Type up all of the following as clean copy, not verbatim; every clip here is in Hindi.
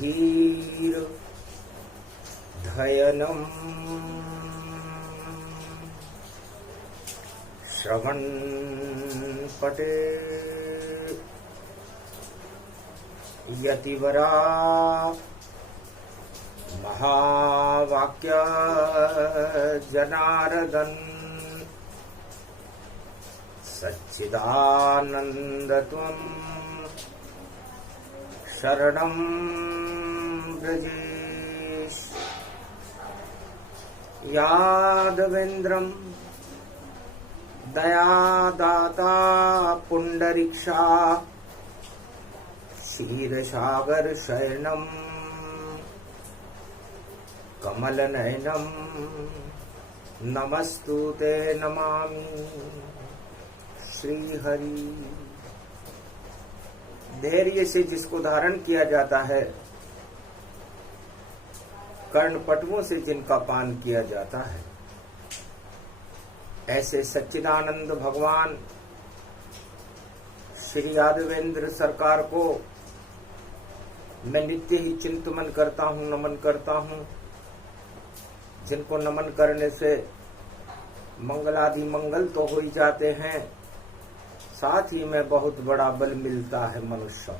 धीर धयनम् श्रवण पटे यतिवरा महावाक्य जनार्दन सच्चिदानंदत्वं शरणं व्रजेश यादवेन्द्रं दयादाता पुंडरीक्षा क्षीरसागर शयनम् कमलनयनम् नमस्तुते नमामि श्रीहरि। धैर्य से जिसको धारण किया जाता है, कर्णपटुओं से जिनका पान किया जाता है, ऐसे सच्चिदानंद भगवान श्री यादवेंद्र सरकार को मैं नित्य ही चिंतन करता हूँ, नमन करता हूँ, जिनको नमन करने से मंगलादि मंगल तो हो ही जाते हैं, साथ ही में बहुत बड़ा बल मिलता है मनुष्य।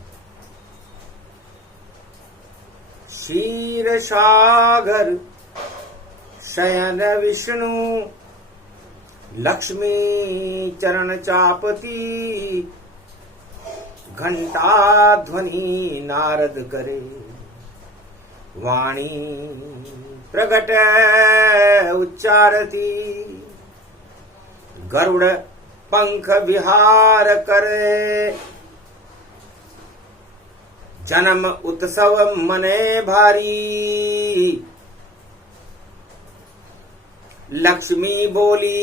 क्षीर सागर शयन विष्णु लक्ष्मी चरण चापती घंटा ध्वनि नारद करे वाणी प्रगट उच्चारती गरुड़ पंख विहार करे जन्म उत्सव मने भारी लक्ष्मी बोली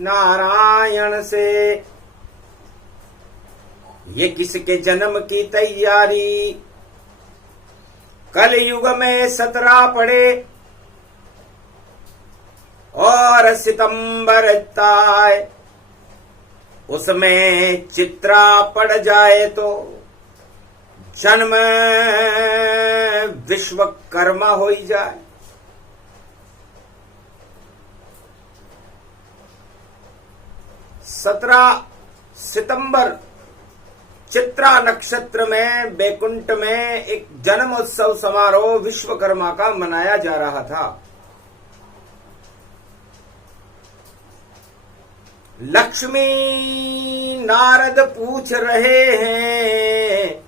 नारायण से ये किसके जन्म की तैयारी कल युग में 17 पड़े और सितंबर ताय उसमें चित्रा पड़ जाए तो जन्म विश्वकर्मा हो ही जाए। सितंबर चित्रा नक्षत्र में बैकुंठ में एक जन्म उत्सव समारोह विश्वकर्मा का मनाया जा रहा था। लक्ष्मी नारद पूछ रहे हैं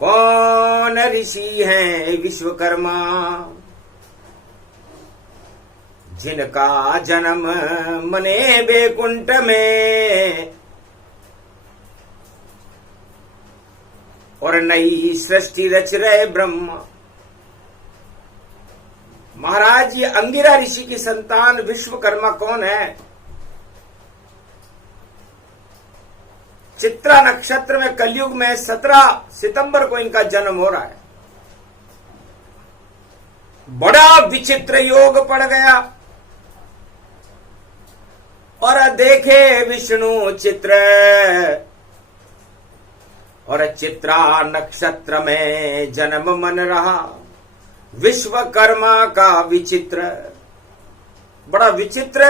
कौन ऋषि हैं विश्वकर्मा जिनका जन्म मने बैकुंठ में और नई सृष्टि रच रहे ब्रह्मा। महाराज, ये अंगिरा ऋषि की संतान विश्वकर्मा कौन है? चित्रा नक्षत्र में कलयुग में 17 सितंबर को इनका जन्म हो रहा है। बड़ा विचित्र योग पड़ गया और देखे विष्णु चित्र और चित्रा नक्षत्र में जन्म मन रहा विश्वकर्मा का विचित्र, बड़ा विचित्र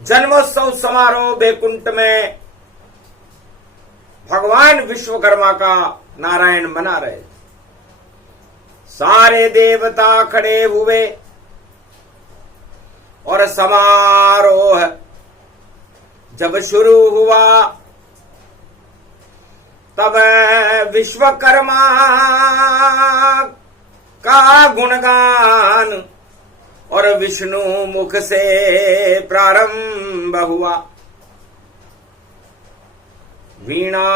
जन्मोत्सव समारोह बैकुंठ में भगवान विश्वकर्मा का नारायण मना रहे। सारे देवता खड़े हुए और समारोह जब शुरू हुआ तब विश्वकर्मा का गुणगान और विष्णु मुख से प्रारंभ हुआ। वीणा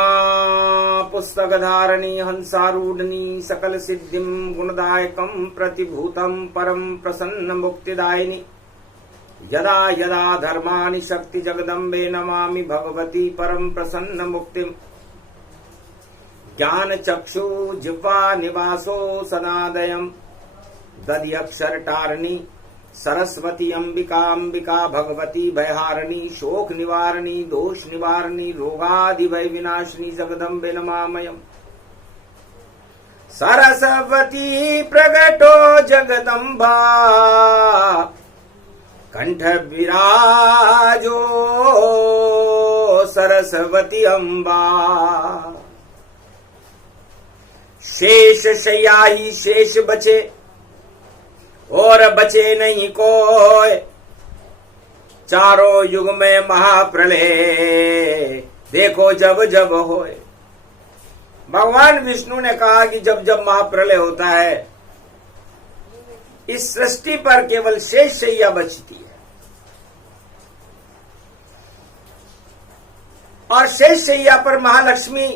पुस्तक धारणी हंसारूढ़नी सकल सिद्धिम गुणदायकम प्रतिभूतम परम प्रसन्न मुक्तिदायिनी यदा यदा धर्मानि शक्ति जगदम्बे नमामि भगवती परम प्रसन्न मुक्तिम ज्ञान चक्षु जिह्वा निवासो सनादयम् दधि अक्षर टारणी सरस्वती अंबिका अंबिका भगवती भयहारिणी शोक निवारिणी दोष निवारिणी रोगादि भय विनाशिनी जगदम्बे नमामयम्। सरस्वती प्रगटो जगदम्बा कंठ विराजो सरस्वती अम्बा। शेष शय्याही शेष बचे और बचे नहीं कोय, चारों युग में महाप्रलय देखो जब जब होए। भगवान विष्णु ने कहा कि जब जब महाप्रलय होता है इस सृष्टि पर केवल शेष शैया बचती है, और शेष शैया पर महालक्ष्मी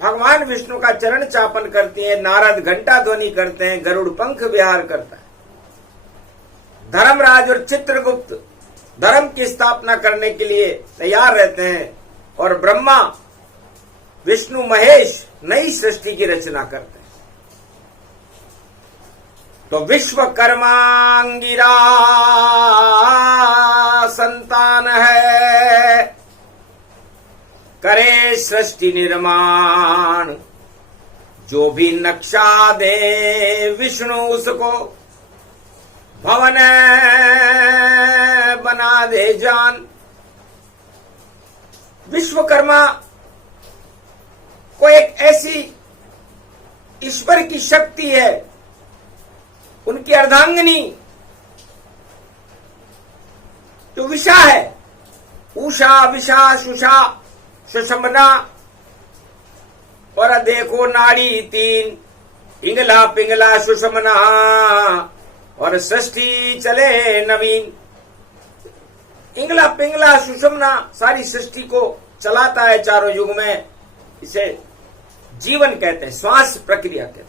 भगवान विष्णु का चरण चापन करती है, नारद घंटा ध्वनि करते हैं, गरुड़ पंख विहार करता है। धर्मराज और चित्रगुप्त धर्म की स्थापना करने के लिए तैयार रहते हैं, और ब्रह्मा विष्णु महेश नई सृष्टि की रचना करते हैं। तो विश्वकर्मांगिरा संतान है, करे सृष्टि निर्माण, जो भी नक्शा दे विष्णु उसको भवन बना दे जान। विश्वकर्मा को एक ऐसी ईश्वर की शक्ति है, उनकी अर्धांगिनी जो विषा है, उषा विषा सुषा सुषमना, और देखो नाड़ी तीन, इंगला पिंगला सुषमना, और सृष्टि चले नवीन। इंगला पिंगला सुषमना सारी सृष्टि को चलाता है चारों युग में। इसे जीवन कहते हैं, श्वास प्रक्रिया कहते हैं।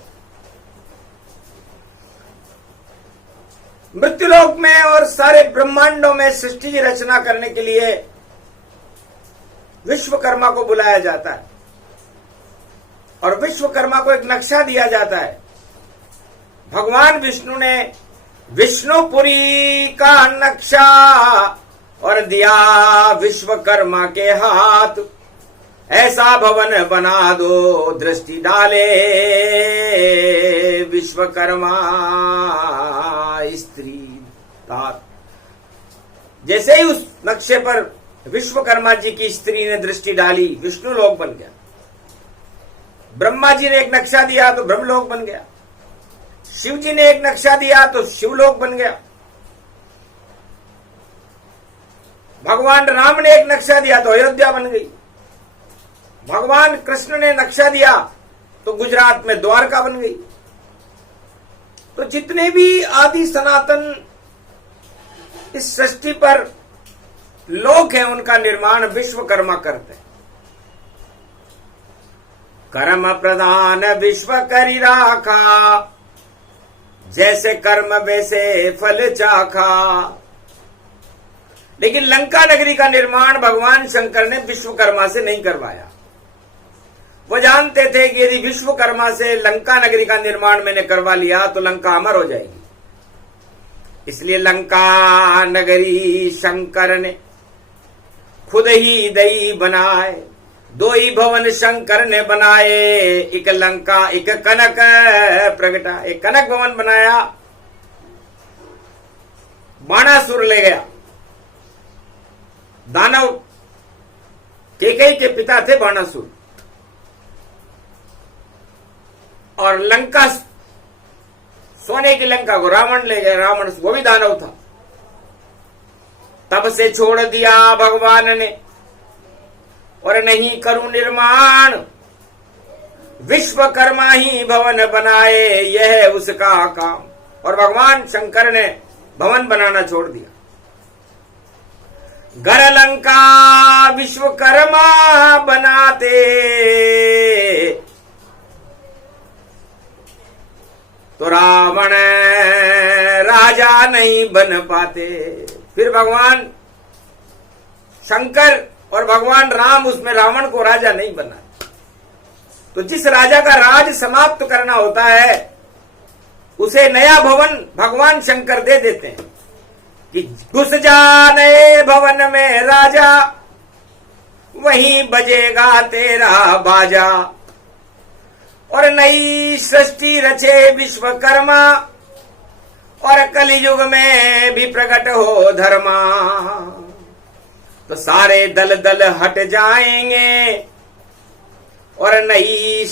मृत्युलोक में और सारे ब्रह्मांडों में सृष्टि की रचना करने के लिए विश्वकर्मा को बुलाया जाता है, और विश्वकर्मा को एक नक्शा दिया जाता है। भगवान विष्णु ने विष्णुपुरी का नक्शा और दिया विश्वकर्मा के हाथ, ऐसा भवन बना दो दृष्टि डाले विश्वकर्मा स्त्री तात। जैसे ही उस नक्शे पर विश्वकर्मा जी की स्त्री ने दृष्टि डाली, विष्णु लोक बन गया। ब्रह्मा जी ने एक नक्शा दिया तो ब्रह्मलोक बन गया। शिव जी ने एक नक्शा दिया तो शिवलोक बन गया। भगवान राम ने एक नक्शा दिया तो अयोध्या बन गई। भगवान कृष्ण ने नक्शा दिया तो गुजरात में द्वारका बन गई। तो जितने भी आदि सनातन इस सृष्टि पर लोक हैं, उनका निर्माण विश्वकर्मा करते हैं। कर्म प्रधान विश्व करी राखा, जैसे कर्म वैसे फल चाखा। लेकिन लंका नगरी का निर्माण भगवान शंकर ने विश्वकर्मा से नहीं करवाया। वो जानते थे कि यदि विश्वकर्मा से लंका नगरी का निर्माण मैंने करवा लिया तो लंका अमर हो जाएगी। इसलिए लंका नगरी शंकर ने खुद ही दई बनाए, दो ही भवन शंकर ने बनाए, एक लंका एक कनक प्रगटा। एक कनक भवन बनाया, बाणासुर ले गया। दानव केकई के पिता थे बाणासुर, और लंका सोने की लंका को रावण ले गया। रावण वो भी दानव था। तब से छोड़ दिया भगवान ने, और नहीं करूं निर्माण, विश्वकर्मा ही भवन बनाए, यह है उसका काम। और भगवान शंकर ने भवन बनाना छोड़ दिया। घर लंका विश्वकर्मा बनाते, तो रावण राजा नहीं बन पाते। फिर भगवान शंकर और भगवान राम उसमें रावण को राजा नहीं बना। तो जिस राजा का राज समाप्त करना होता है, उसे नया भवन भगवान शंकर दे देते हैं। कि घुस जा नए भवन में राजा, वहीं बजेगा तेरा बाजा। और नई सृष्टि रचे विश्वकर्मा, और कलयुग में भी प्रकट हो धर्मा। तो सारे दल दल हट जाएंगे, और नई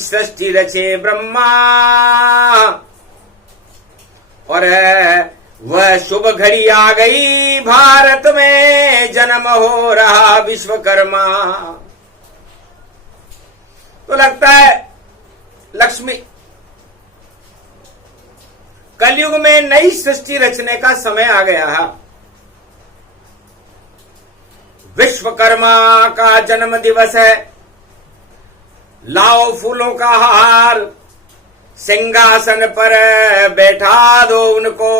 सृष्टि रचे ब्रह्मा। और वह शुभ घड़ी आ गई, भारत में जन्म हो रहा विश्वकर्मा। तो लगता है लक्ष्मी कलयुग में नई सृष्टि रचने का समय आ गया है। विश्वकर्मा का जन्म दिवस है। लाओ फूलों का हार, सिंहासन पर बैठा दो उनको,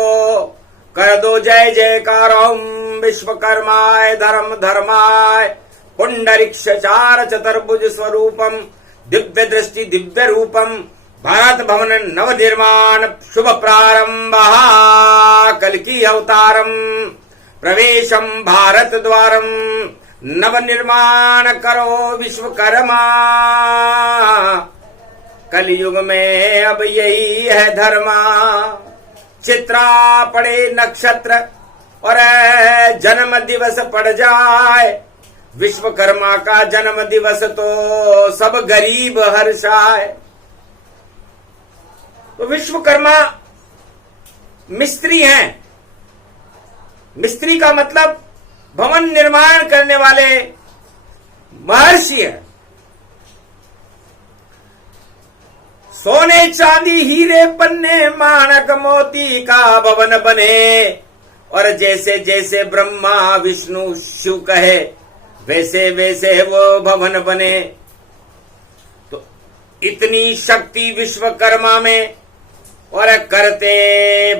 कर दो जय जयकार ओम विश्वकर्माय धर्म धर्माय। पुंडरीक्ष चार चतुर्भुज स्वरूपम, दिव्य दृष्टि दिव्य रूपम, भारत भवन नव निर्माण शुभ प्रारंभ। कल्कि अवतारम प्रवेशम भारत द्वारम, नव निर्माण करो विश्वकर्मा। कलयुग में अब यही है धर्मा। चित्रा पड़े नक्षत्र और जन्म दिवस पड़ जाए, विश्वकर्मा का जन्म दिवस तो सब गरीब हर्षाए। तो विश्वकर्मा मिस्त्री हैं। मिस्त्री का मतलब भवन निर्माण करने वाले महर्षि हैं। सोने चांदी हीरे पन्ने माणक मोती का भवन बने, और जैसे जैसे ब्रह्मा विष्णु शिव कहे वैसे वैसे वो भवन बने। तो इतनी शक्ति विश्वकर्मा में, और करते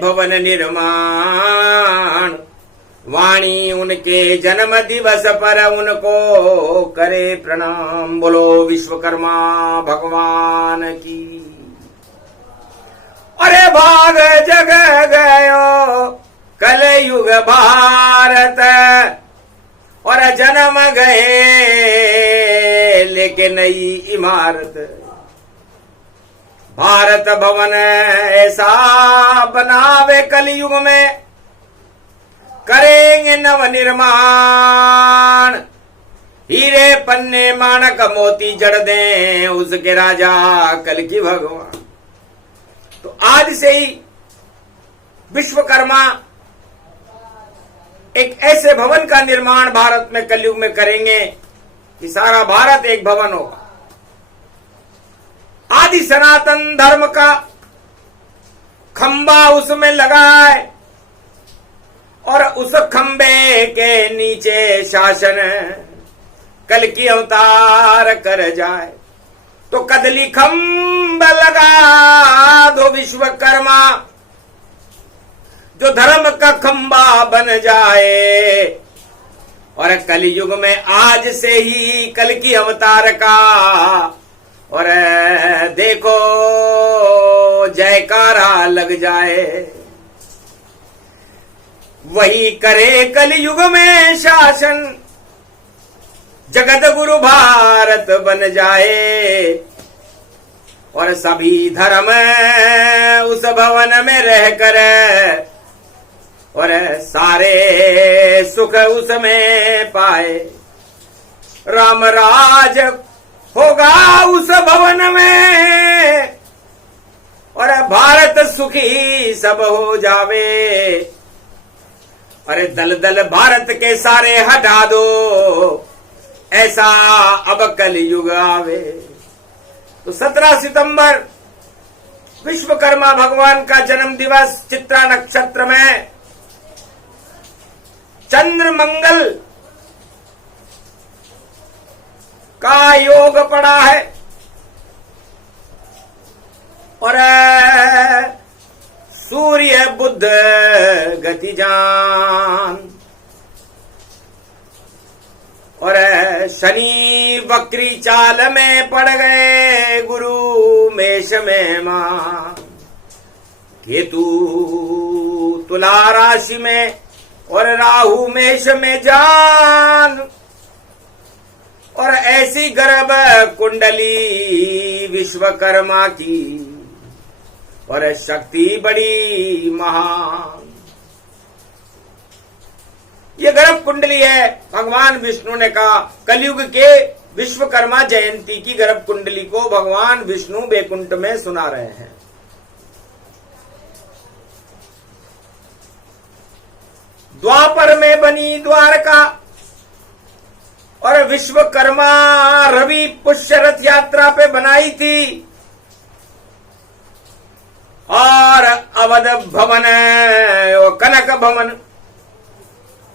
भवन निर्माण। वाणी उनके जन्म दिवस पर उनको करे प्रणाम। बोलो विश्वकर्मा भगवान की। अरे भाग जग गयो कलयुग भारत, और जन्म गए लेके नई इमारत। भारत भवन ऐसा बनावे कलयुग में, करेंगे नव निर्माण। हीरे पन्ने माणक मोती जड़ दें उसके राजा कल्कि भगवान। तो आज से ही विश्वकर्मा एक ऐसे भवन का निर्माण भारत में कलयुग में करेंगे कि सारा भारत एक भवन होगा। आदि सनातन धर्म का खंबा उसमें लगाए, और उस खंबे के नीचे शासन कल्कि अवतार कर जाए। तो कदली खंब लगा दो विश्वकर्मा, जो धर्म का खंबा बन जाए। और कलयुग में आज से ही कल्कि अवतार का, और देखो जयकारा लग जाए। वही करे कलयुग में शासन, जगत गुरु भारत बन जाए। और सभी धर्म उस भवन में रहकर, और सारे सुख उसमें पाए। राम राज होगा उस भवन में, और भारत सुखी सब हो जावे। अरे दल दल भारत के सारे हटा दो, ऐसा अब कलयुग आवे। तो 17 सितंबर विश्वकर्मा भगवान का जन्म दिवस, चित्रा नक्षत्र में चंद्र मंगल का योग पड़ा है। और सूर्य बुध गति जान, और शनि वक्री चाल में पड़ गए, गुरु मेष में मान। केतु तुला राशि में और राहु मेष में जान, और ऐसी गर्भ कुंडली विश्वकर्मा की, और शक्ति बड़ी महान। ये गर्भ कुंडली है, भगवान विष्णु ने कहा कलयुग के विश्वकर्मा जयंती की गर्भ कुंडली को भगवान विष्णु वैकुंठ में सुना रहे हैं। द्वापर में बनी द्वारका, और विश्वकर्मा रवि पुष्य रथ यात्रा पे बनाई थी, और अवध भवन और कनक भवन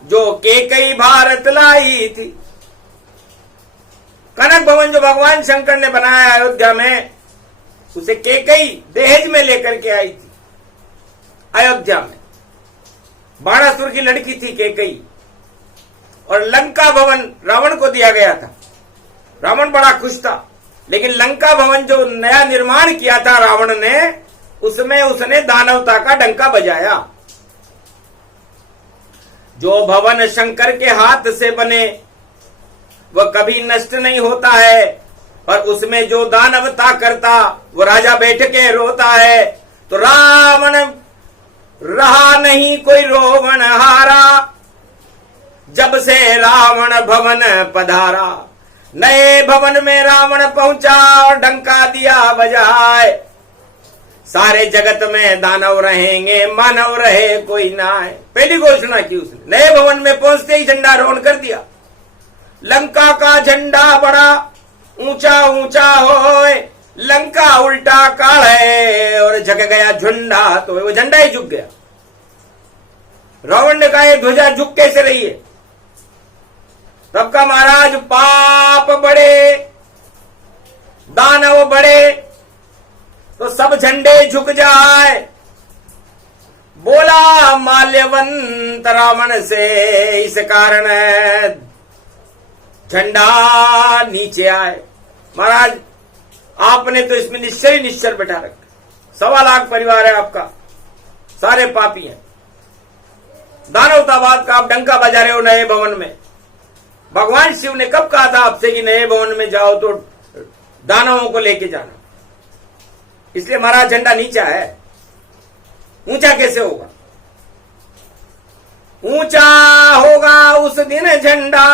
जो केकई भारत लाई थी। कनक भवन जो भगवान शंकर ने बनाया अयोध्या में, उसे केकई दहेज में लेकर के आई थी अयोध्या में। बाणासुर की लड़की थी केकई, और लंका भवन रावण को दिया गया था। रावण बड़ा खुश था, लेकिन लंका भवन जो नया निर्माण किया था रावण ने, उसमें उसने दानवता का डंका बजाया। जो भवन शंकर के हाथ से बने वह कभी नष्ट नहीं होता है, पर उसमें जो दानवता करता वो राजा बैठ के रोता है। तो रावण रहा नहीं कोई रोवण हारा, जब से रावण भवन पधारा। नए भवन में रावण पहुंचा और डंका दिया बजाए, सारे जगत में दानव रहेंगे मानव रहे कोई ना आए। पहली घोषणा की उसने। नए भवन में पहुंचते ही झंडारोहण कर दिया। लंका का झंडा बड़ा ऊंचा ऊंचा होए, लंका उल्टा काढ़े और झुक गया झुंडा, तो वो झंडा ही झुक गया। रावण ने कहा ये ध्वजा झुक कैसे रही है? तब का महाराज पाप बड़े दानव बड़े तो सब झंडे झुक जाए। बोला माल्यवंत रावण से, इस कारण झंडा नीचे आए। महाराज आपने तो इसमें निश्चय निश्चर बैठा रखा। 1.25 लाख परिवार है आपका, सारे पापी हैं। दानवतावाद का आप डंका बजा रहे हो नए भवन में। भगवान शिव ने कब कहा था आपसे कि नए भवन में जाओ तो दानवों को लेके जाना? इसलिए महाराज झंडा नीचा है। ऊंचा कैसे होगा? ऊंचा होगा उस दिन झंडा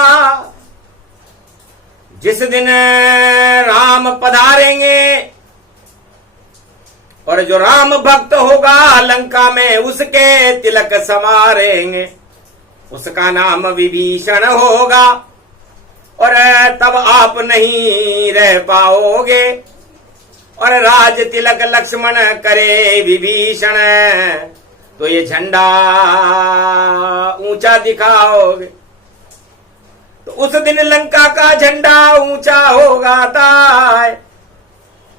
जिस दिन राम पधारेंगे, और जो राम भक्त होगा लंका में उसके तिलक समारेंगे। उसका नाम विभीषण होगा, और तब आप नहीं रह पाओगे, और राज तिलक लक्ष्मण करे विभीषण, तो ये झंडा ऊंचा दिखाओगे। तो उस दिन लंका का झंडा ऊंचा होगा ताय,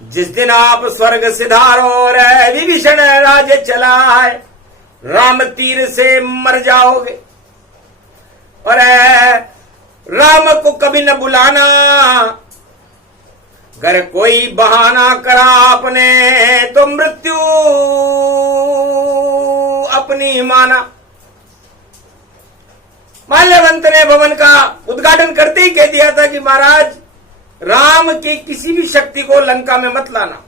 जिस दिन आप स्वर्ग सिधारो और विभीषण राज चलाए। राम तीर से मर जाओगे, और राम को कभी न बुलाना। अगर कोई बहाना करा आपने तो मृत्यु अपनी माना। माल्यवंत ने भवन का उद्घाटन करते ही कह दिया था कि महाराज राम की किसी भी शक्ति को लंका में मत लाना,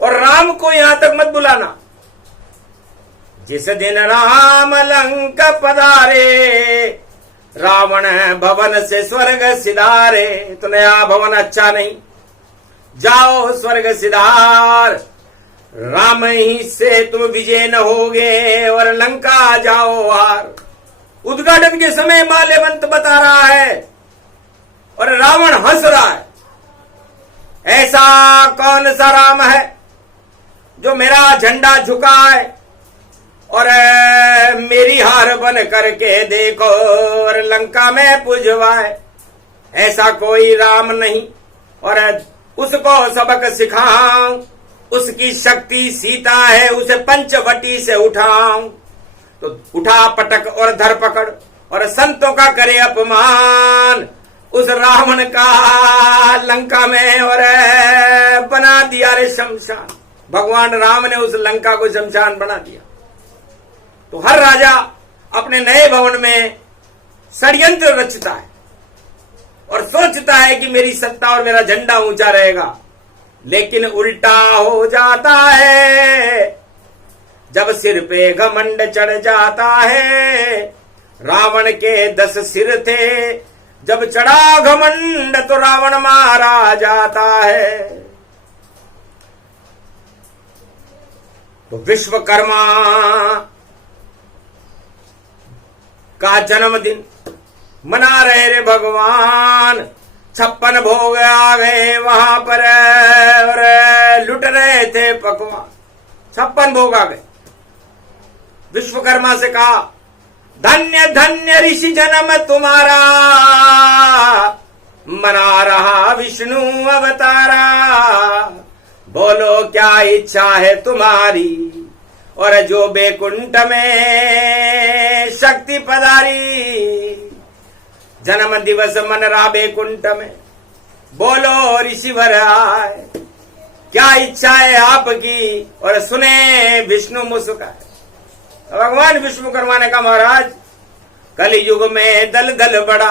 और राम को यहां तक मत बुलाना। जिस दिन राम लंका पधारे, रावण भवन से स्वर्ग सिधारे। तो नया भवन अच्छा नहीं, जाओ स्वर्ग सिधार। राम ही से तुम विजय न होगे और लंका जाओ हार। उद्घाटन के समय माल्यवंत बता रहा है और रावण हंस रहा है। ऐसा कौन सा राम है जो मेरा झंडा झुकाए और मेरी हार बन करके देखो और लंका में पुजवाए? ऐसा कोई राम नहीं, और उसको सबक सिखाऊं। उसकी शक्ति सीता है, उसे पंचवटी से उठाऊं। तो उठा पटक और धर पकड़ और संतों का करे अपमान। उस रावण का लंका में और बना दिया रे शमशान। भगवान राम ने उस लंका को शमशान बना दिया। तो हर राजा अपने नए भवन में षड्यंत्र रचता है और सोचता है कि मेरी सत्ता और मेरा झंडा ऊंचा रहेगा, लेकिन उल्टा हो जाता है जब सिर पे घमंड चढ़ जाता है। रावण के 10 सिर थे, जब चढ़ा घमंड तो रावण मारा जाता है। तो विश्वकर्मा का जन्मदिन मना रहे रे भगवान, 56 भोग आ गए वहां पर और लुट रहे थे पकवान। 56 भोग आ गए। विश्वकर्मा से कहा, धन्य धन्य ऋषि जन्म तुम्हारा, मना रहा विष्णु अवतारा। बोलो क्या इच्छा है तुम्हारी, और जो बैकुंठ में शक्ति पधारी। जन्म दिवस मन रहा बैकुंठ में, बोलो ऋषिवर आए, क्या इच्छा है आपकी। और सुने विष्णु मुस्कुराए। भगवान विश्वकर्मा ने कहा, महाराज कलयुग में दल दल बड़ा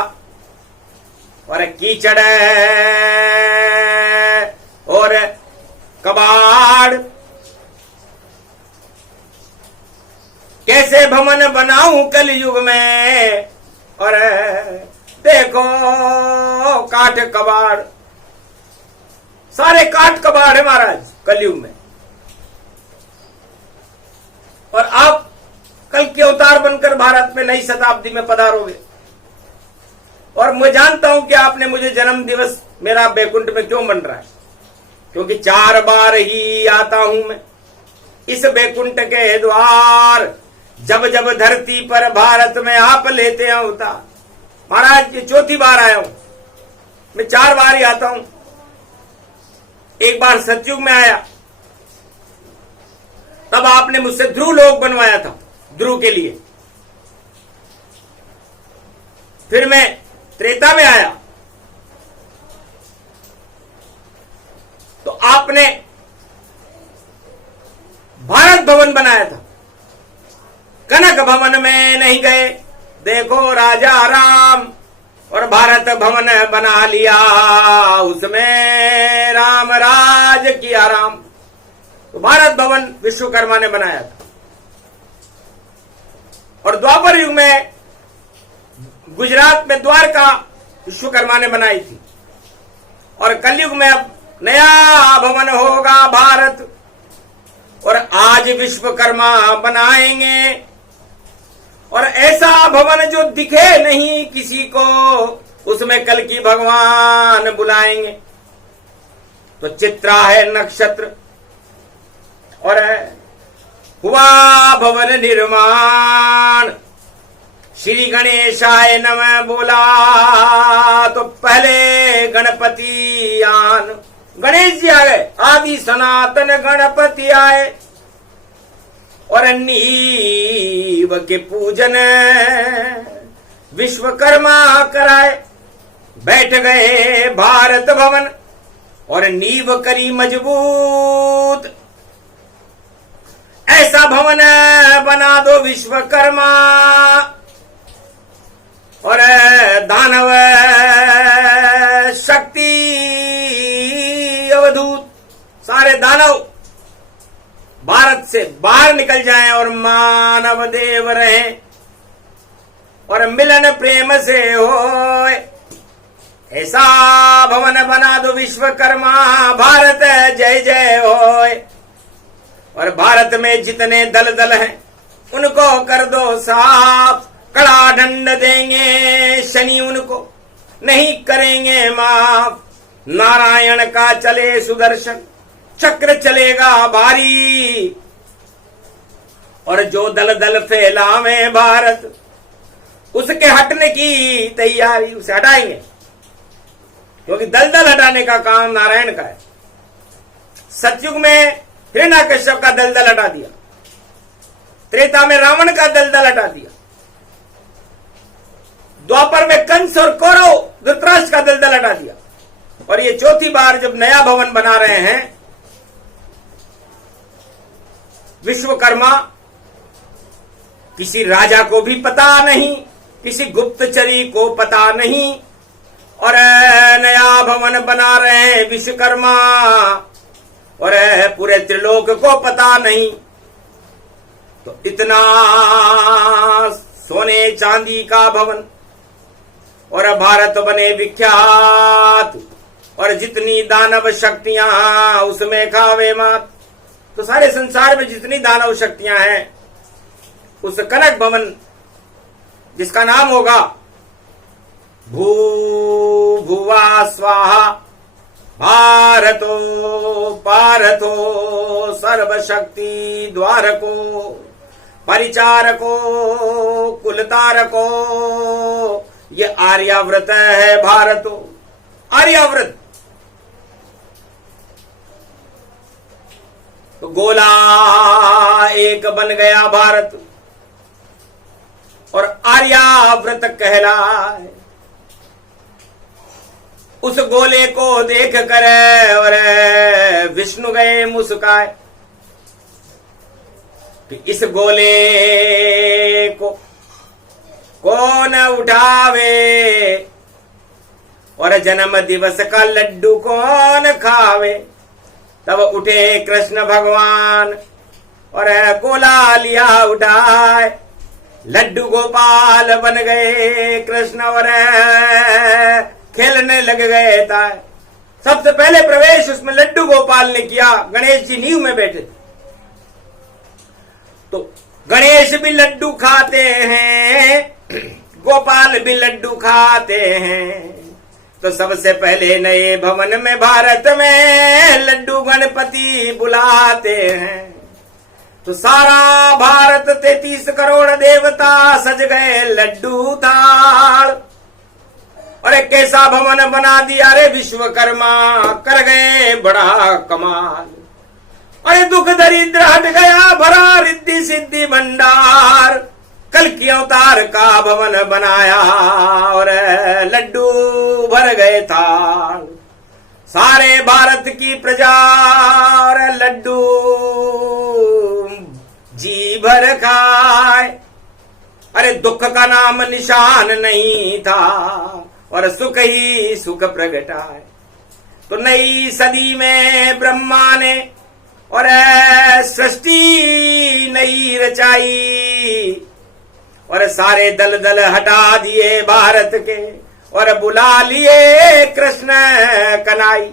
और कीचड़ और कबाड़, कैसे भवन बनाऊं कलयुग में। और देखो काठ कबाड़, सारे काठ कबाड़ है महाराज कलयुग में। और आप कल के अवतार बनकर भारत में नई शताब्दी में पधारोगे। और मैं जानता हूं कि आपने मुझे जन्म दिवस मेरा बैकुंठ में क्यों बन रहा है, क्योंकि 4 बार ही आता हूं मैं इस बैकुंठ के द्वार। जब जब धरती पर भारत में आप लेते हैं अवतार। महाराज ये 4थी बार आया हूं मैं, 4 बार ही आता हूं। एक बार सतयुग में आया, तब आपने मुझसे ध्रुव लोक बनवाया था, ध्रुव के लिए। फिर मैं त्रेता में आया तो आपने भारत भवन बनाया था। कनक भवन में नहीं गए, देखो राजा राम, और भारत भवन बना लिया, उसमें राम राज किया राम। तो भारत भवन विश्वकर्मा ने बनाया था। और द्वापर युग में गुजरात में द्वारका विश्वकर्मा ने बनाई थी। और कलयुग में अब नया भवन होगा भारत, और आज विश्वकर्मा बनाएंगे। और ऐसा भवन जो दिखे नहीं किसी को, उसमें कल की भगवान बुलाएंगे। तो चित्रा है नक्षत्र, और हुआ भवन निर्माण। श्री गणेशाय नमः बोला तो पहले गणपति आन, गणेश जी आ गए, आदि सनातन गणपति आए। और नीव के पूजन विश्वकर्मा कराए। बैठ गए भारत भवन और नीव करी मजबूत। ऐसा भवन बना दो विश्वकर्मा, और दानव शक्ति अवधूत सारे दानव भारत से बाहर निकल जाएं और मानव देव रहें, और मिलन प्रेम से होए। ऐसा भवन बना दो विश्वकर्मा, भारत जय जय होए। और भारत में जितने दल दल हैं उनको कर दो साफ, कड़ा दंड देंगे शनि उनको, नहीं करेंगे माफ। नारायण का चले सुदर्शन, चक्र चलेगा भारी। और जो दल दल फैलावे भारत, उसके हटने की तैयारी, उसे हटाएंगे, क्योंकि दल दल हटाने का काम नारायण का है। सतयुग में हिरण्यकश्यप का दलदल हटा दिया, त्रेता में रावण का दलदल हटा दिया, द्वापर में कंस और कौरव धृतराष्ट्र का दलदल हटा दिया। और ये 4थी बार जब नया भवन बना रहे हैं विश्वकर्मा, किसी राजा को भी पता नहीं, किसी गुप्तचरी को पता नहीं, और नया भवन बना रहे हैं विश्वकर्मा, और पूरे त्रिलोक को पता नहीं। तो इतना सोने चांदी का भवन, और भारत बने विख्यात, और जितनी दानव शक्तियां उसमें खावे मात। तो सारे संसार में जितनी दानव शक्तियां हैं, उस कनक भवन जिसका नाम होगा भू भुवा स्वाहा, भारतो पारथो सर्वशक्ति द्वारको, परिचारको कुलतारको, ये आर्याव्रत है भारतो। आर्याव्रत तो गोला एक बन गया भारत, और आर्याव्रत कहलाए। उस गोले को देख कर और विष्णु गए मुस्काए कि इस गोले को कौन उठावे, और जन्म दिवस का लड्डू कौन खावे। तब उठे कृष्ण भगवान और गोला लिया उठाए, लड्डू गोपाल बन गए कृष्ण और खेलने लग गए था। सबसे पहले प्रवेश उसमें लड्डू गोपाल ने किया। गणेश जी नींव में बैठे थे, तो गणेश भी लड्डू खाते हैं, गोपाल भी लड्डू खाते हैं। तो सबसे पहले नए भवन में भारत में लड्डू गणपति बुलाते हैं। तो सारा भारत 33 करोड़ देवता सज गए लड्डू थाल, और एक कैसा भवन बना दिया रे विश्वकर्मा, कर गए बड़ा कमाल। अरे दुख दरिद्र हट गया, भरा रिद्धि सिद्धि भंडार, कल की अवतार का भवन बनाया और लड्डू भर गए थाल। सारे भारत की प्रजा और लड्डू जी भर खाए। अरे दुख का नाम निशान नहीं था, और सुख ही सुख प्रगटाए। तो नई सदी में ब्रह्मा ने और सृष्टि नई रचाई, और सारे दल दल हटा दिए भारत के, और बुला लिए कृष्ण कनाई।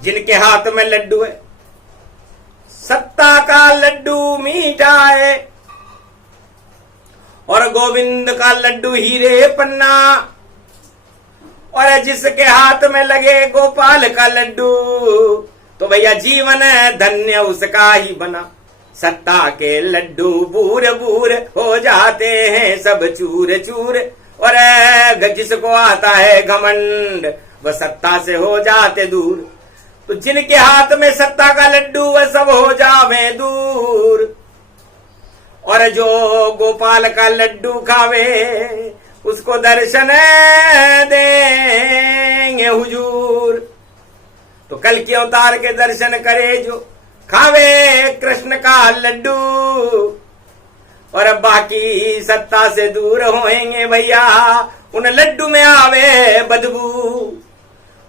जिनके हाथ में लड्डू है, सत्ता का लड्डू मीठा है, और गोविंद का लड्डू हीरे पन्ना, और जिसके हाथ में लगे गोपाल का लड्डू, तो भैया जीवन धन्य उसका ही बना। सत्ता के लड्डू बूर बूर हो जाते हैं सब चूर चूर, और जिसको आता है घमंड वह सत्ता से हो जाते दूर। तो जिनके हाथ में सत्ता का लड्डू वह सब हो जावे दूर, और जो गोपाल का लड्डू खावे उसको दर्शन देंगे हुजूर। तो कल के अवतार के दर्शन करे जो खावे कृष्ण का लड्डू, और बाकी सत्ता से दूर होएंगे भैया, उन लड्डू में आवे बदबू।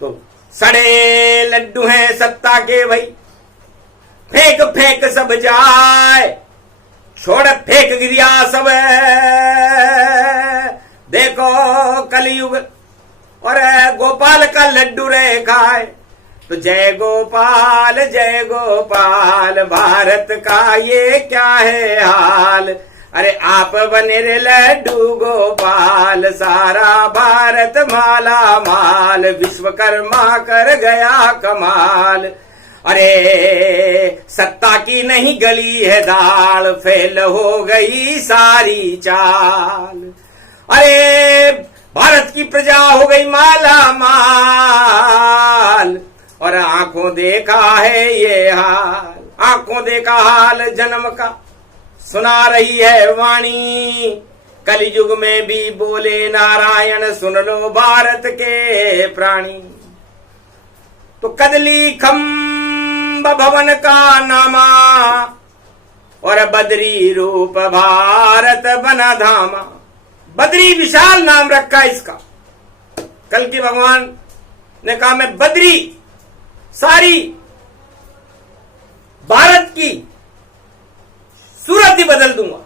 तो सड़े लड्डू हैं सत्ता के भाई, फेंक फेंक सब जाए, छोड़ फेंक गिरिया सब। देखो कलयुग और गोपाल का लड्डू रहे खाए। तो जय गोपाल भारत का ये क्या है हाल। अरे आप बने रे लड्डू गोपाल, सारा भारत माला माल, विश्वकर्मा कर गया कमाल। अरे सत्ता की नहीं गली है दाल, फेल हो गई सारी चाल। अरे भारत की प्रजा हो गई माला माल, और आंखों देखा है ये हाल, आंखों देखा हाल जन्म का, सुना रही है वाणी। कलयुग में भी बोले नारायण, सुन लो भारत के प्राणी। तो कदली खम्ब भवन का नामा, और और बद्री रूप भारत बना धामा। बद्री विशाल नाम रखा इसका। कल की भगवान ने कहा मैं बद्री सारी भारत की सूरत ही बदल दूंगा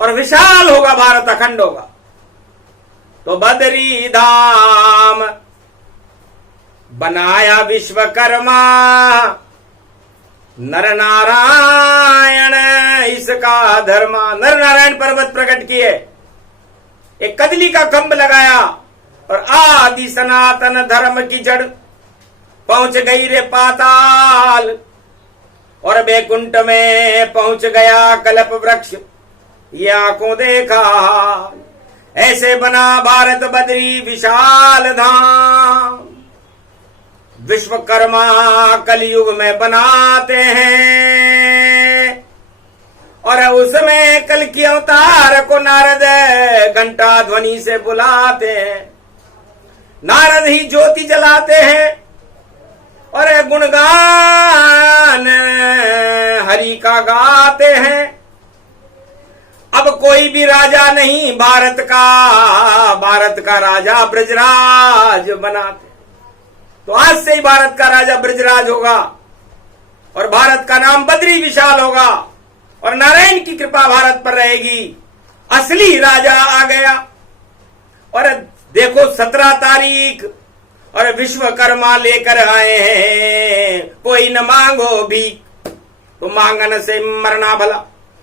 और विशाल होगा भारत, अखंड होगा। तो बद्री धाम बनाया विश्वकर्मा, नर नारायण इसका धर्मा। नर नारायण पर्वत प्रकट किए, एक कदली का खंभ लगाया और आदि सनातन धर्म की जड़ पहुंच गई रे पाताल। और बैकुंठ में पहुंच गया कल्प वृक्ष, ये आंखों देखा। ऐसे बना भारत बद्री विशाल धाम। विश्वकर्मा कलयुग में बनाते हैं और उसमें कल की अवतार को नारद घंटा ध्वनि से बुलाते हैं। नारद ही ज्योति जलाते हैं और गुणगान हरि का गाते हैं। अब कोई भी राजा नहीं भारत का राजा ब्रजराज बनाते। तो आज से ही भारत का राजा ब्रजराज होगा और भारत का नाम बद्री विशाल होगा और नारायण की कृपा भारत पर रहेगी। असली राजा आ गया। और देखो 17 तारीख और विश्वकर्मा लेकर आए हैं। कोई न मांगो भीख, तो मांगन से मरना भला,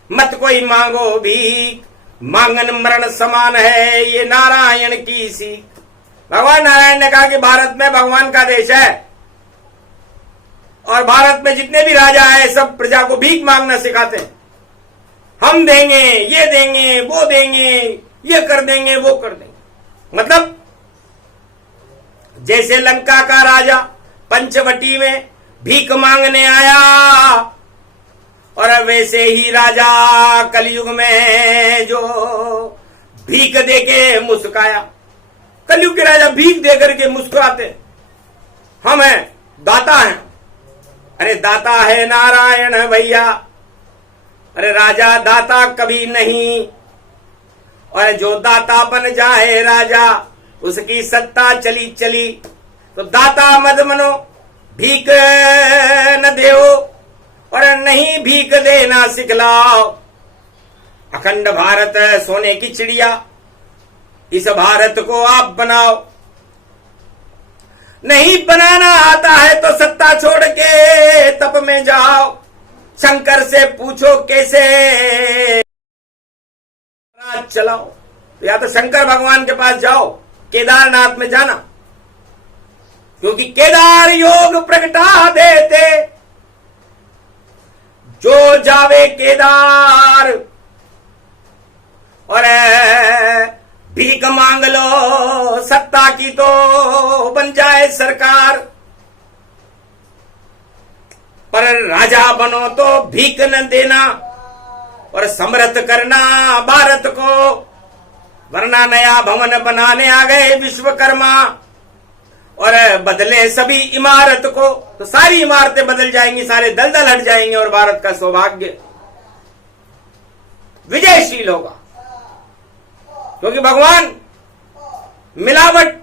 मत कोई मांगो भीख, मांगन मरण समान है, ये नारायण की सीख। भगवान नारायण ने कहा कि भारत में भगवान का देश है और भारत में जितने भी राजा हैं सब प्रजा को भीख मांगना सिखाते हैं। हम देंगे, ये देंगे, वो देंगे, ये कर देंगे, वो कर देंगे। मतलब जैसे लंका का राजा पंचवटी में भीख मांगने आया और वैसे ही राजा कलयुग में जो भीख देके मुस्काया। कलयुग के राजा भीख देकर के मुस्कुराते। हम हैं, दाता हैं। अरे दाता है नारायण भैया। अरे राजा दाता कभी नहीं। और जो दाता बन जाए राजा, उसकी सत्ता चली चली। तो दाता मत बनो, भीख न देओ और नहीं भीख देना सिखलाओ। अखंड भारत सोने की चिड़िया, इस भारत को आप बनाओ। नहीं बनाना आता है तो सत्ता छोड़ के तप में जाओ। शंकर से पूछो कैसे राज चलाओ। तो या तो शंकर भगवान के पास जाओ, केदारनाथ में जाना, क्योंकि केदार योग प्रगटा देते। जो जावे केदार और भीख मांग लो सत्ता की तो बन जाए सरकार। पर राजा बनो तो भीख न देना और समृद्ध करना भारत को। वरना नया भवन बनाने आ गए विश्वकर्मा और बदले सभी इमारत को, तो सारी इमारतें बदल जाएंगी, सारे दलदल हट जाएंगे और भारत का सौभाग्य विजयशील होगा। क्योंकि भगवान मिलावट,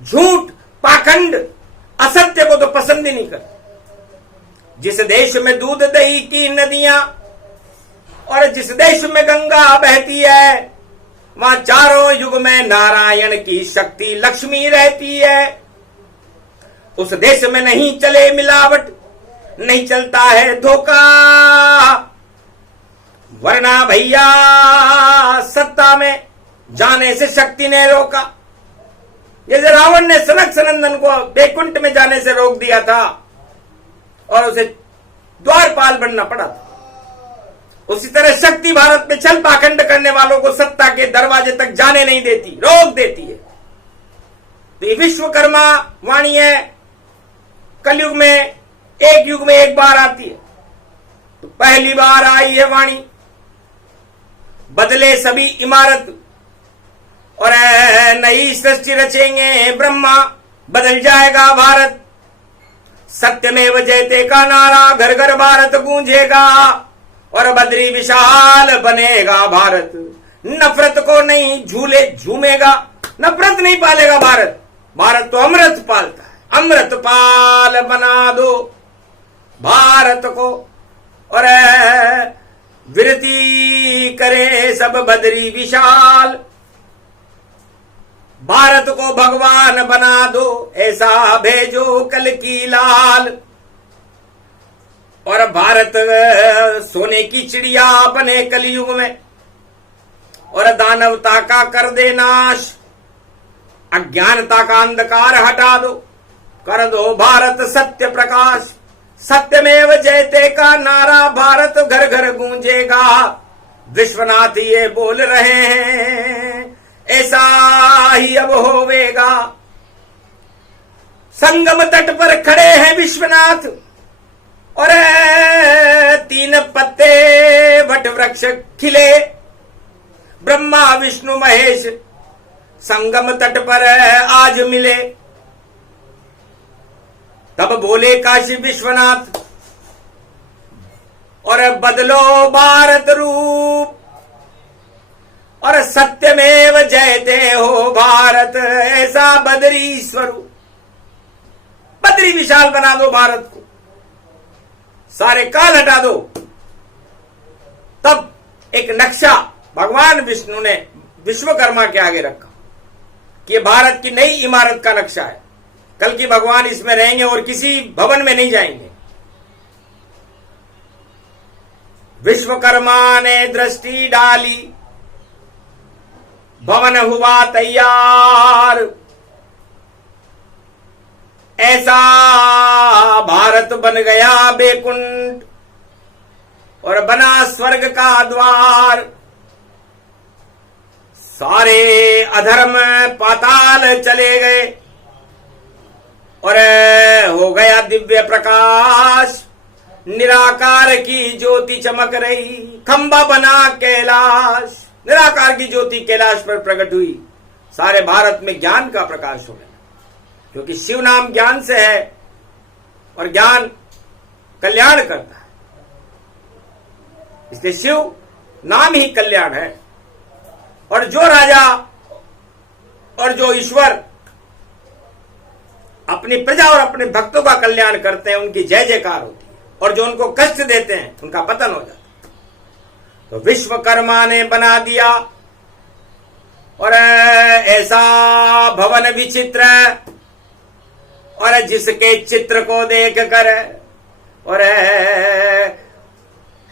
झूठ, पाखंड, असत्य को तो पसंद ही नहीं करते। जिस देश में दूध दही की नदियां और जिस देश में गंगा बहती है, वहां चारों युग में नारायण की शक्ति लक्ष्मी रहती है। उस देश में नहीं चले मिलावट, नहीं चलता है धोखा। वरना भैया सत्ता में जाने से शक्ति ने रोका। जैसे रावण ने सनक सनंदन को बैकुंठ में जाने से रोक दिया था और उसे द्वारपाल बनना पड़ा था, उसी तरह शक्ति भारत में छल पाखंड करने वालों को सत्ता के दरवाजे तक जाने नहीं देती, रोक देती है। तो ये विश्वकर्मा वाणी है, कलयुग में एक युग में एक बार आती है। तो पहली बार आई है वाणी, बदले सभी इमारत और नई सृष्टि रचेंगे ब्रह्मा, बदल जाएगा भारत। सत्यमेव जयते का नारा घर घर भारत गूंजेगा और बद्री विशाल बनेगा भारत, नफरत को नहीं झूले झूमेगा, नफरत नहीं पालेगा भारत। भारत तो अमृत पालता है, अमृत पाल बना दो भारत को। और विरती करे सब बद्री विशाल, भारत को भगवान बना दो, ऐसा भेजो कल की लाल। और भारत सोने की चिड़िया बने कलयुग में, और दानवता का कर दे नाश, अज्ञानता का अंधकार हटा दो, कर दो भारत सत्य प्रकाश। सत्यमेव जयते का नारा भारत घर घर गूंजेगा, विश्वनाथ ये बोल रहे हैं ऐसा ही अब होवेगा। संगम तट पर खड़े हैं विश्वनाथ, और 3 पत्ते वट वृक्ष खिले, ब्रह्मा विष्णु महेश संगम तट पर आज मिले। तब बोले काशी विश्वनाथ, और बदलो भारत रूप, और सत्यमेव जयते हो भारत, ऐसा बद्री स्वरूप। बद्री विशाल बना दो भारत को, सारे काल हटा दो। तब एक नक्शा भगवान विष्णु ने विश्वकर्मा के आगे रखा कि ये भारत की नई इमारत का नक्शा है। कल की भगवान इसमें रहेंगे और किसी भवन में नहीं जाएंगे। विश्वकर्मा ने दृष्टि डाली, भवन हुआ तैयार, ऐसा भारत बन गया बैकुंठ, और बना स्वर्ग का द्वार। सारे अधर्म पाताल चले गए, और हो गया दिव्य प्रकाश, निराकार की ज्योति चमक रही, खंबा बना कैलाश। निराकार की ज्योति कैलाश पर प्रकट हुई, सारे भारत में ज्ञान का प्रकाश हो गया, क्योंकि शिव नाम ज्ञान से है, और ज्ञान कल्याण करता है, इसलिए शिव नाम ही कल्याण है। और जो राजा और जो ईश्वर अपनी प्रजा और अपने भक्तों का कल्याण करते हैं, उनकी जय जयकार होती है, और जो उनको कष्ट देते हैं उनका पतन हो जाता है। तो विश्वकर्मा ने बना दिया, और ऐसा भवन विचित्र, और जिसके चित्र को देख कर और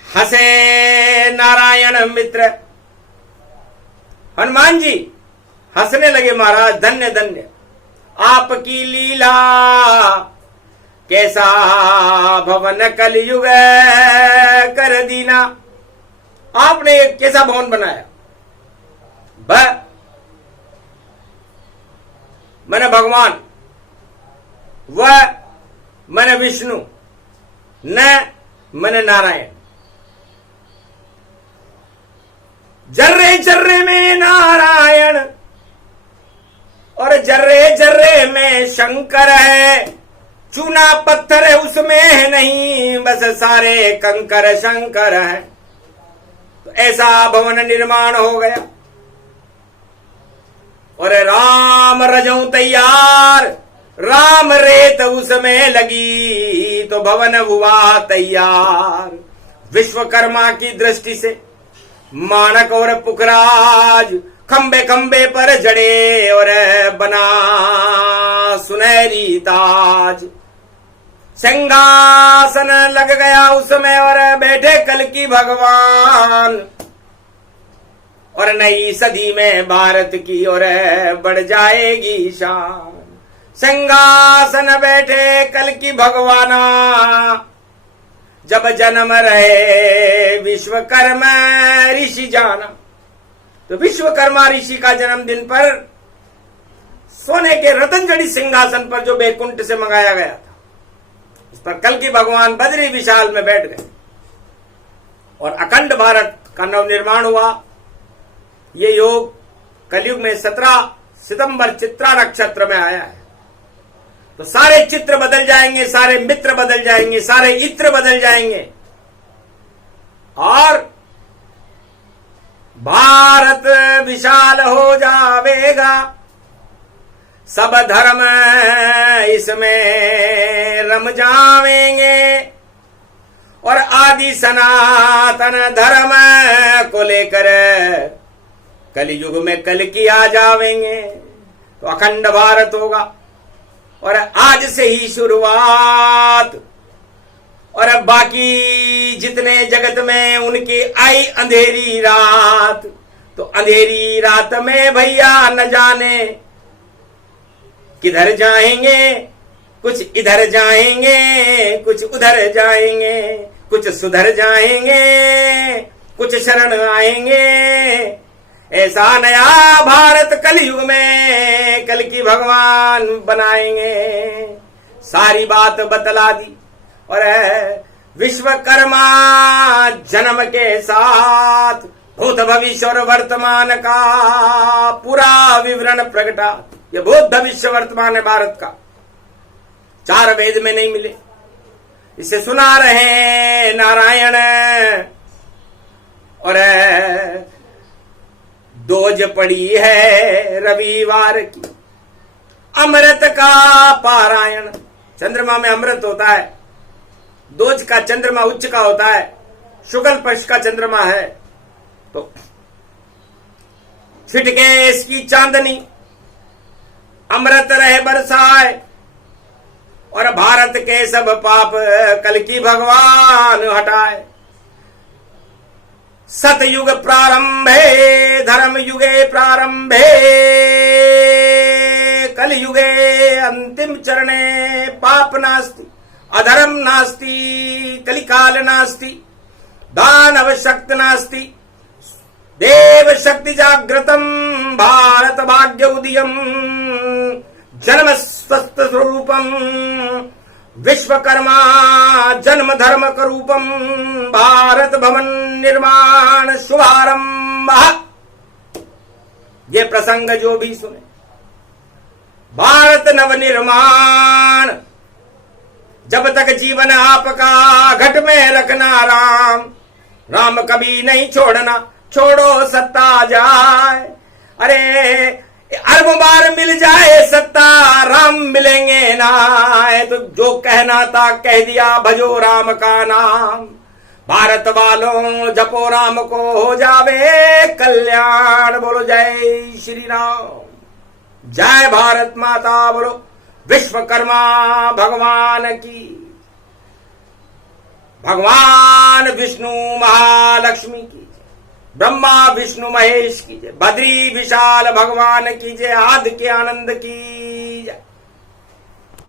हंसे नारायण मित्र। हनुमान जी हंसने लगे, महाराज धन्य धन्य आपकी लीला, कैसा भवन कलयुग कर दीना। आपने एक कैसा भवन बनाया, मैंने भगवान, वह मैंने विष्णु, न मैंने नारायण। जर्रे जर्रे में नारायण, और जर्रे जर्रे में शंकर है, चूना पत्थर है उसमें नहीं, बस सारे कंकर शंकर है। तो ऐसा भवन निर्माण हो गया, और राम रजों तैयार, राम रेत उसमें लगी, तो भवन हुआ तैयार। विश्वकर्मा की दृष्टि से मानक और पुखराज खंबे खंबे पर जड़े, और बना सुनहरी ताज। सिंहासन लग गया उसमें, और बैठे कल की भगवान, और नई सदी में भारत की और बढ़ जाएगी शान। सिंहासन बैठे कल की भगवाना, जब जन्म रहे विश्वकर्मा ऋषि जाना। तो विश्वकर्मा ऋषि का जन्मदिन पर सोने के रतन जड़ी सिंहासन पर जो बैकुंठ से मंगाया गया था, उस पर कल की भगवान बद्री विशाल में बैठ गए, और अखंड भारत का नवनिर्माण हुआ। ये योग कलयुग में 17 सितंबर चित्रा नक्षत्र में आया है। तो सारे चित्र बदल जाएंगे, सारे मित्र बदल जाएंगे, सारे इत्र बदल जाएंगे। और भारत विशाल हो जावेगा, सब धर्म इसमें रम जावेंगे और आदि सनातन धर्म को लेकर कलयुग में कल की आ जावेंगे। तो अखंड भारत होगा और आज से ही शुरुआत, और बाकी जितने जगत में उनकी आई अंधेरी रात, तो अंधेरी रात में भैया न जाने किधर जाएंगे, कुछ इधर जाएंगे, कुछ उधर जाएंगे, कुछ सुधर जाएंगे, कुछ शरण आएंगे। ऐसा नया भारत कलयुग में कल की भगवान बनाएंगे। सारी बात बतला दी और विश्वकर्मा जन्म के साथ भूत भविष्य और वर्तमान का पूरा विवरण प्रगटा। ये भूत भविष्य वर्तमान है भारत का, 4 वेद में नहीं मिले। इसे सुना रहे नारायण और दोज पड़ी है रविवार की, अमृत का पारायण। चंद्रमा में अमृत होता है, दोज का चंद्रमा उच्च का होता है, शुक्ल पक्ष का चंद्रमा है। तो छिटके इसकी चांदनी, अमृत रहे बरसाए और भारत के सब पाप कल की भगवान हटाए। सतयुग प्रारंभे धर्म युगे प्रारंभे, कल युगे अंतिम चरणे पाप नास्ति अधर्म नास्ति कलिकाल नास्ति दानव शक्ति नास्ति देव शक्ति जागृतम भारत भाग्य उदयम जन्म स्वस्थ स्वरूपम विश्वकर्मा जन्म धर्म करूपम भारत भवन निर्माण शुभारंभ। ये प्रसंग जो भी सुने, भारत नव निर्माण, जब तक जीवन आपका घट में रखना राम, राम कभी नहीं छोड़ना, छोड़ो सत्ता जाए। अरे अरबों बार मिल जाए सत्ता, राम मिलेंगे ना। तो जो कहना था कह दिया, भजो राम का नाम। भारत वालों जपो राम को हो जावे कल्याण। बोलो जय श्री राम, जय भारत माता, बोलो विश्वकर्मा भगवान की। भगवान विष्णु महालक्ष्मी की, ब्रह्मा विष्णु महेश की जय, बद्री विशाल भगवान की जय, आदि के आनंद की